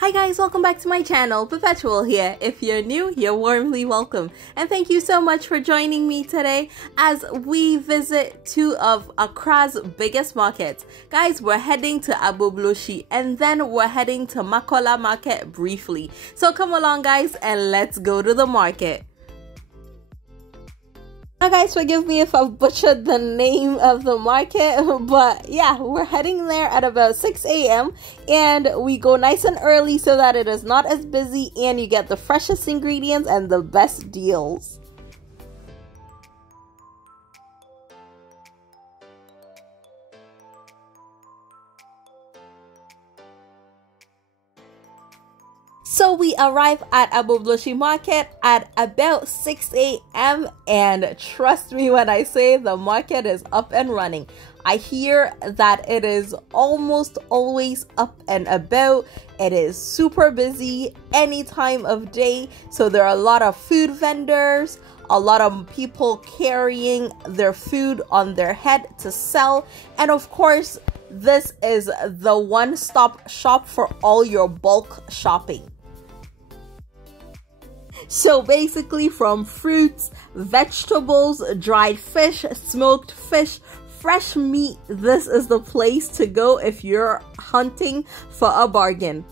Hi guys, welcome back to my channel. Perpetual here. If you're new, you're warmly welcome. And thank you so much for joining me today as we visit two of Accra's biggest markets. Guys, we're heading to Agbobloshie and then we're heading to Makola Market briefly. So come along guys and let's go to the market. Now guys, forgive me if I've butchered the name of the market, but yeah, we're heading there at about 6 a.m. and we go nice and early so that it is not as busy and you get the freshest ingredients and the best deals. So we arrive at Agbobloshie Market at about 6 a.m. and trust me when I say the market is up and running. I hear that it is almost always up and about. It is super busy any time of day. So there are a lot of food vendors, a lot of people carrying their food on their head to sell. And of course, this is the one-stop shop for all your bulk shopping. So basically from fruits, vegetables, dried fish, smoked fish, fresh meat, this is the place to go if you're hunting for a bargain.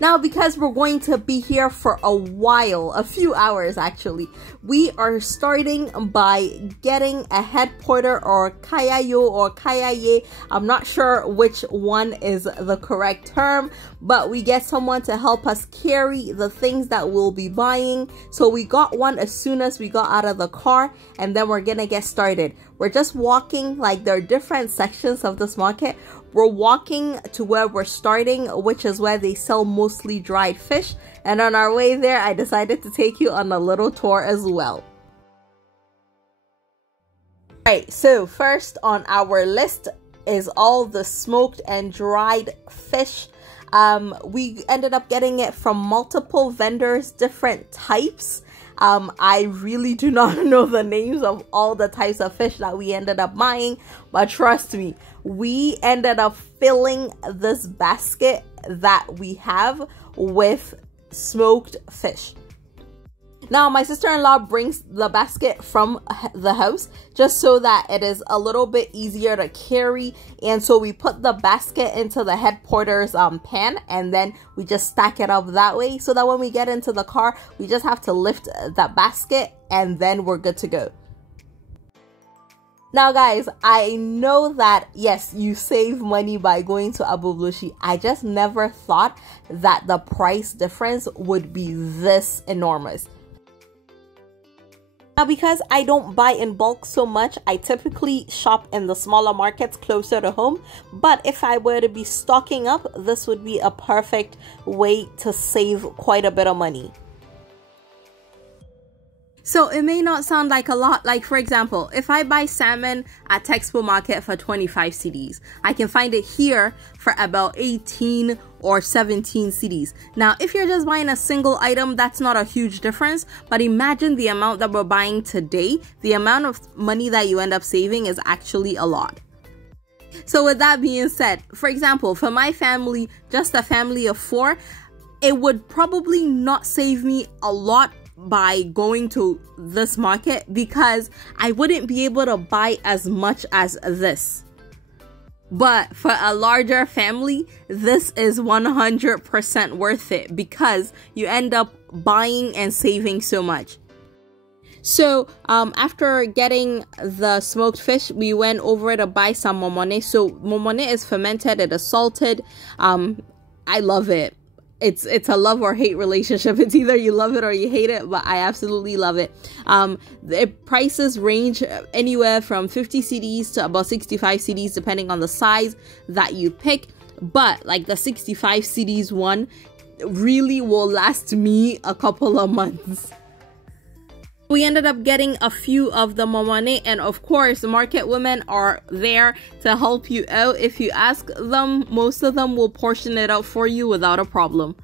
Now, because we're going to be here for a while, a few hours actually, we are starting by getting a head porter or kayayo or kayaye. I'm not sure which one is the correct term, but we get someone to help us carry the things that we'll be buying. So we got one as soon as we got out of the car, and then we're gonna get started. We're just walking, like there are different sections of this market. We're walking to where we're starting, which is where they sell mostly dried fish. And on our way there, I decided to take you on a little tour as well. Alright, so first on our list is all the smoked and dried fish. We ended up getting it from multiple vendors, different types. I really do not know the names of all the types of fish that we ended up buying, but trust me, we ended up filling this basket that we have with smoked fish. Now, my sister-in-law brings the basket from the house just so that it is a little bit easier to carry. And so we put the basket into the head porter's pan, and then we just stack it up that way so that when we get into the car, we just have to lift that basket and then we're good to go. Now guys, I know that yes, you save money by going to Agbobloshie. I just never thought that the price difference would be this enormous. Now, because I don't buy in bulk so much, I typically shop in the smaller markets closer to home. But if I were to be stocking up, this would be a perfect way to save quite a bit of money. So it may not sound like a lot. Like for example, if I buy salmon at Texpo Market for 25 cedis, I can find it here for about 18 or 17 cedis. Now, if you're just buying a single item, that's not a huge difference. But imagine the amount that we're buying today. The amount of money that you end up saving is actually a lot. So with that being said, for example, for my family, just a family of 4, it would probably not save me a lot by going to this market because I wouldn't be able to buy as much as this. But for a larger family, this is 100% worth it because you end up buying and saving so much. So after getting the smoked fish, we went over to buy some momone. So momone is fermented, it is salted. I love it. It's a love or hate relationship. It's either you love it or you hate it, but I absolutely love it. The prices range anywhere from 50 cedis to about 65 cedis depending on the size that you pick. But like the 65 cedis one really will last me a couple of months. We ended up getting a few of the momone, and of course market women are there to help you out. If you ask them, most of them will portion it out for you without a problem.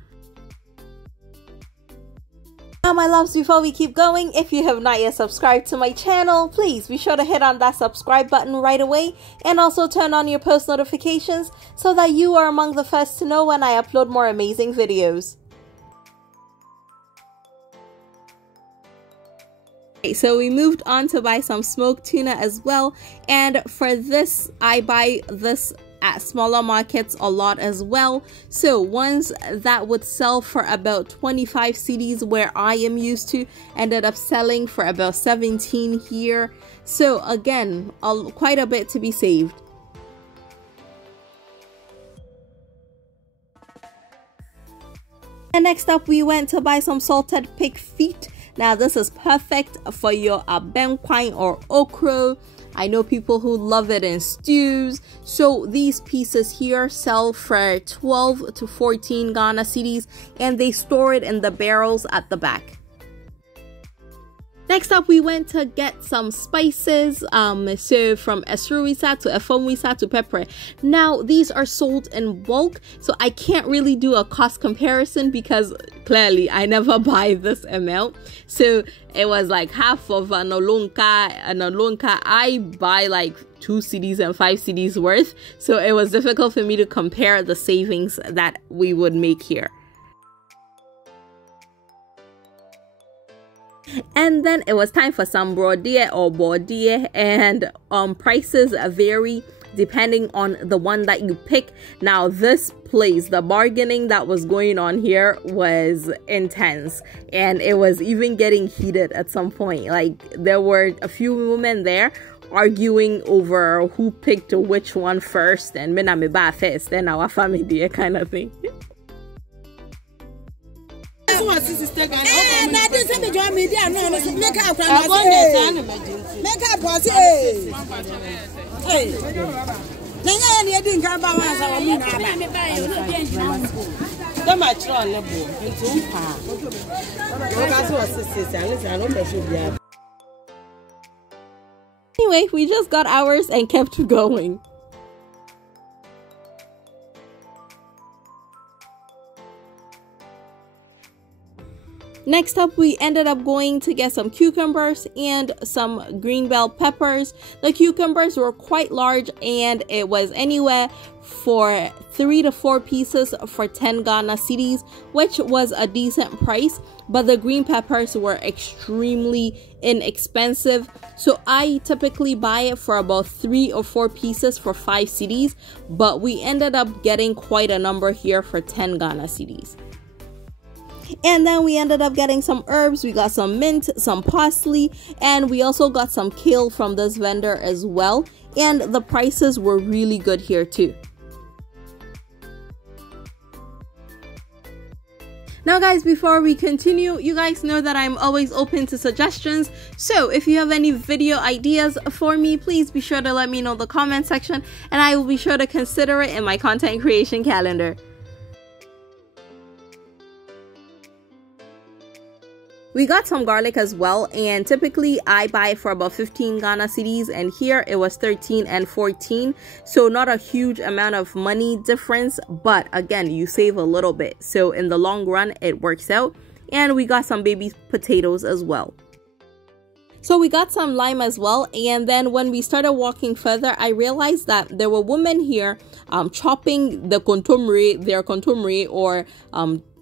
Now my loves, before we keep going, if you have not yet subscribed to my channel, please be sure to hit on that subscribe button right away and also turn on your post notifications so that you are among the first to know when I upload more amazing videos. Okay, so we moved on to buy some smoked tuna as well, and for this I buy this at smaller markets a lot as well. So ones that would sell for about 25 cedis where I am used to ended up selling for about 17 here. So again, quite a bit to be saved. And next up, we went to buy some salted pig feet. Now this is perfect for your benkwine or okra. I know people who love it in stews. So these pieces here sell for 12 to 14 Ghana cedis, and they store it in the barrels at the back. Next up, we went to get some spices, so from esruwisa to efomwisa to pepper. Now, these are sold in bulk, so I can't really do a cost comparison because clearly I never buy this amount. So it was like half of an olonka. I buy like 2 cedis and 5 cedis worth. So it was difficult for me to compare the savings that we would make here. And then it was time for some broadie or bordie, and prices vary depending on the one that you pick. Now this place, the bargaining that was going on here was intense, and it was even getting heated at some point. Like there were a few women there arguing over who picked which one first, and me na me ba first, then our family kind of thing. Anyway, we just got ours and kept going. Next up, we ended up going to get some cucumbers and some green bell peppers. The cucumbers were quite large, and it was anywhere for 3 to 4 pieces for 10 Ghana cedis, which was a decent price. But the green peppers were extremely inexpensive, so I typically buy it for about 3 or 4 pieces for 5 cedis, but we ended up getting quite a number here for 10 Ghana cedis. And then we ended up getting some herbs. We got some mint, some parsley, and we also got some kale from this vendor as well. And the prices were really good here too. Now guys, before we continue, you guys know that I'm always open to suggestions. So if you have any video ideas for me, please be sure to let me know in the comment section, and I will be sure to consider it in my content creation calendar. We got some garlic as well, and typically I buy it for about 15 Ghana cedis, and here it was 13 and 14, so not a huge amount of money difference, but again, you save a little bit, so in the long run it works out. And we got some baby potatoes as well. So we got some lime as well, and then when we started walking further, I realized that there were women here chopping their kontomire or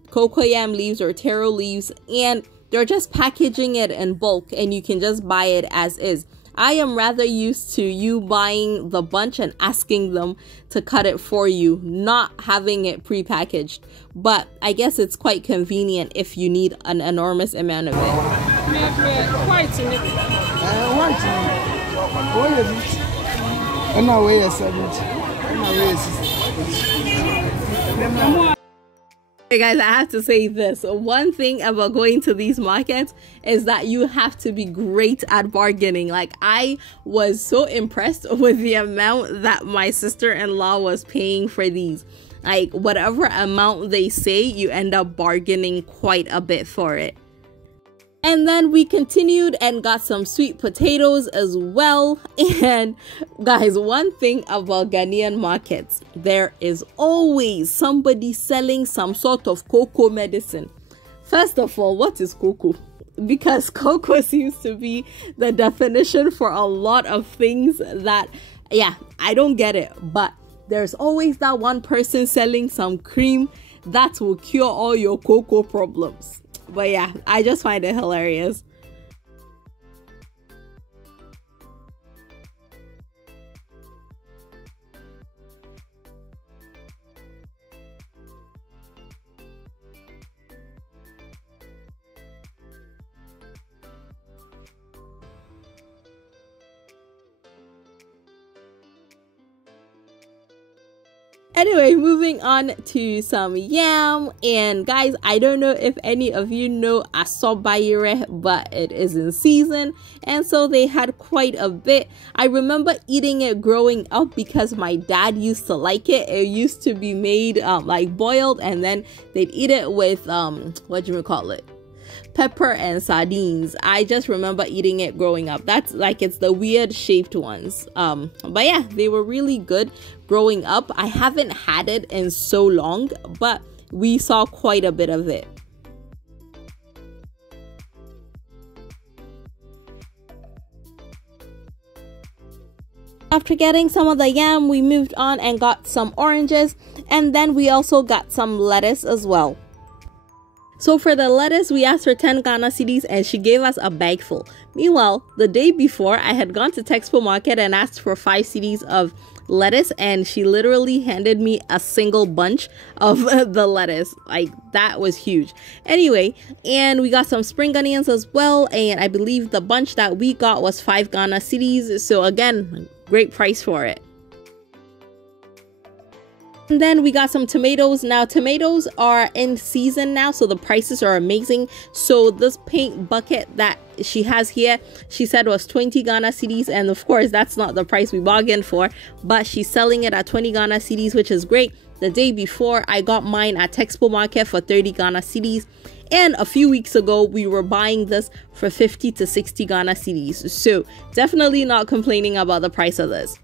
cocoyam leaves or taro leaves, and they're just packaging it in bulk, and you can just buy it as is. I am rather used to you buying the bunch and asking them to cut it for you, not having it pre-packaged. But I guess it's quite convenient if you need an enormous amount of it. Hey guys, I have to say this. One thing about going to these markets is that you have to be great at bargaining. Like, I was so impressed with the amount that my sister-in-law was paying for these. Like, whatever amount they say, you end up bargaining quite a bit for it. And then we continued and got some sweet potatoes as well. And guys, one thing about Ghanaian markets, there is always somebody selling some sort of cocoa medicine. First of all, what is cocoa? because cocoa seems to be the definition for a lot of things that, yeah, I don't get it. But there's always that one person selling some cream that will cure all your cocoa problems. But yeah, I just find it hilarious. Anyway, moving on to some yam. And guys, I don't know if any of you know asobayire, but it is in season, and so they had quite a bit. I remember eating it growing up because my dad used to like it. It used to be made like boiled, and then they'd eat it with what do you call it, pepper and sardines. I just remember eating it growing up. That's like, it's the weird shaped ones. But yeah, they were really good growing up. I haven't had it in so long, but we saw quite a bit of it. After getting some of the yam, we moved on and got some oranges, and then we also got some lettuce as well. So for the lettuce, we asked for 10 Ghana cedis and she gave us a bag full. Meanwhile, the day before, I had gone to Texpo Market and asked for 5 cedis of lettuce, and she literally handed me a single bunch of the lettuce. Like, that was huge. Anyway, and we got some spring onions as well, and I believe the bunch that we got was 5 Ghana cedis. So again, great price for it. And then we got some tomatoes. Now tomatoes are in season now, so the prices are amazing. So this paint bucket that she has here, she said was 20 Ghana cedis, and of course that's not the price we bargained for, but she's selling it at 20 Ghana cedis, which is great. The day before, I got mine at Texpo Market for 30 Ghana cedis, and a few weeks ago we were buying this for 50 to 60 Ghana cedis. So definitely not complaining about the price of this.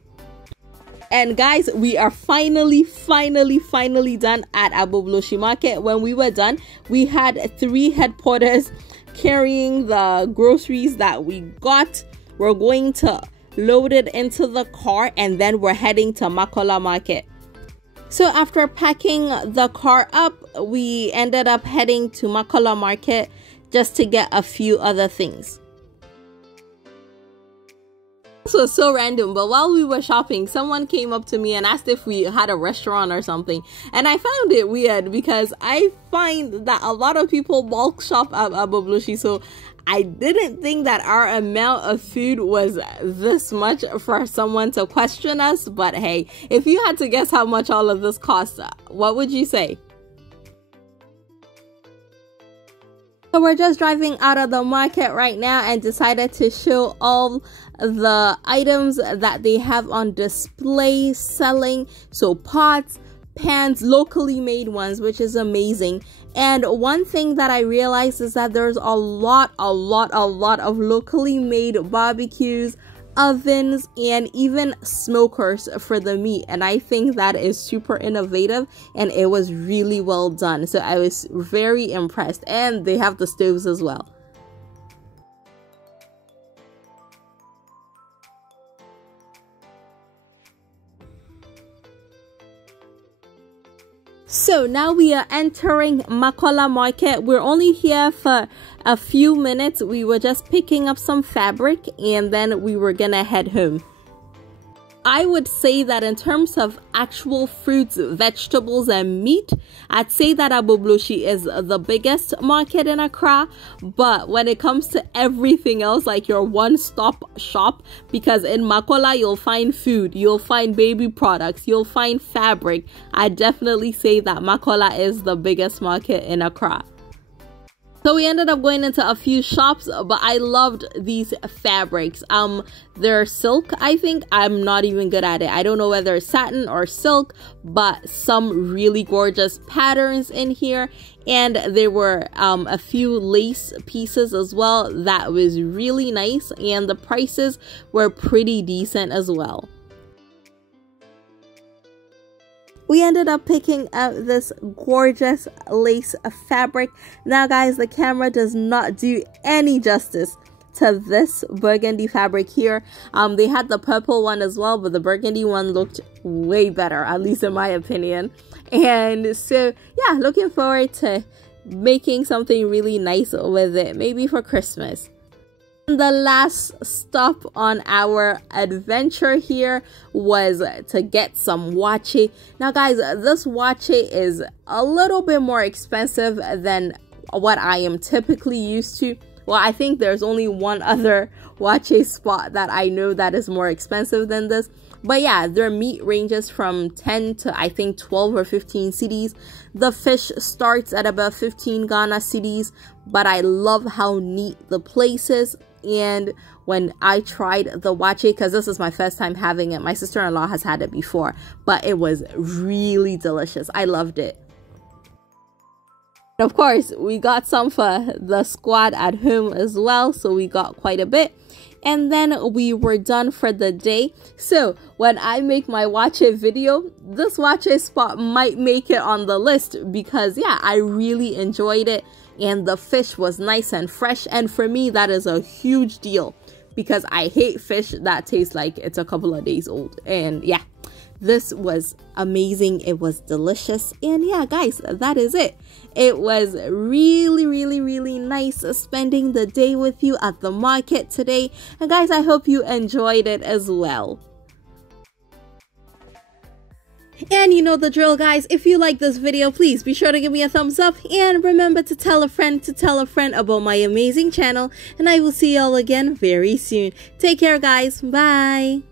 And guys, we are finally done at Agbobloshie Market. When we were done, we had 3 head porters carrying the groceries that we got. We're going to load it into the car, and then we're heading to Makola Market. So after packing the car up, we ended up heading to Makola Market just to get a few other things. This was so random, but while we were shopping, someone came up to me and asked if we had a restaurant or something, and I found it weird because I find that a lot of people bulk shop at Agbobloshie, so I didn't think that our amount of food was this much for someone to question us. But hey, if you had to guess how much all of this costs, what would you say? So we're just driving out of the market right now and decided to show all the items that they have on display selling. So pots, pans, locally made ones, which is amazing. And one thing that I realized is that there's a lot of locally made barbecues, ovens, and even smokers for the meat, and I think that is super innovative, and it was really well done. So I was very impressed, and they have the stoves as well. So now we are entering Makola Market. We're only here for a few minutes. We were just picking up some fabric, and then we were gonna head home. I would say that in terms of actual fruits, vegetables, and meat, I'd say that Agbobloshie is the biggest market in Accra. But when it comes to everything else, like your one-stop shop, because in Makola you'll find food, you'll find baby products, you'll find fabric, I definitely say that Makola is the biggest market in Accra. So we ended up going into a few shops, but I loved these fabrics. They're silk, I think. I'm not even good at it. I don't know whether it's satin or silk, but some really gorgeous patterns in here. And there were a few lace pieces as well that was really nice, and the prices were pretty decent as well. we ended up picking out this gorgeous lace fabric. Now guys, the camera does not do any justice to this burgundy fabric here. They had the purple one as well, but the burgundy one looked way better, at least in my opinion. And so yeah, looking forward to making something really nice with it, maybe for Christmas. The last stop on our adventure here was to get some wache. Now guys, this wache is a little bit more expensive than what I am typically used to. Well, I think there's only one other wache spot that I know that is more expensive than this. But yeah, their meat ranges from 10 to I think 12 or 15 cedis. The fish starts at about 15 Ghana cedis, but I love how neat the place is. And when I tried the wache, because this is my first time having it, my sister-in-law has had it before, but it was really delicious. I loved it. Of course, we got some for the squad at home as well, so we got quite a bit. And then we were done for the day. So when I make my wache video, this wache spot might make it on the list because yeah, I really enjoyed it and the fish was nice and fresh. And for me, that is a huge deal because I hate fish that tastes like it's a couple of days old. And yeah, this was amazing. It was delicious. And yeah, guys, that is it. It was really, really, really nice spending the day with you at the market today. And guys, I hope you enjoyed it as well. And you know the drill, guys. If you like this video, please be sure to give me a thumbs up. And remember to tell a friend about my amazing channel. And I will see y'all again very soon. Take care, guys. Bye.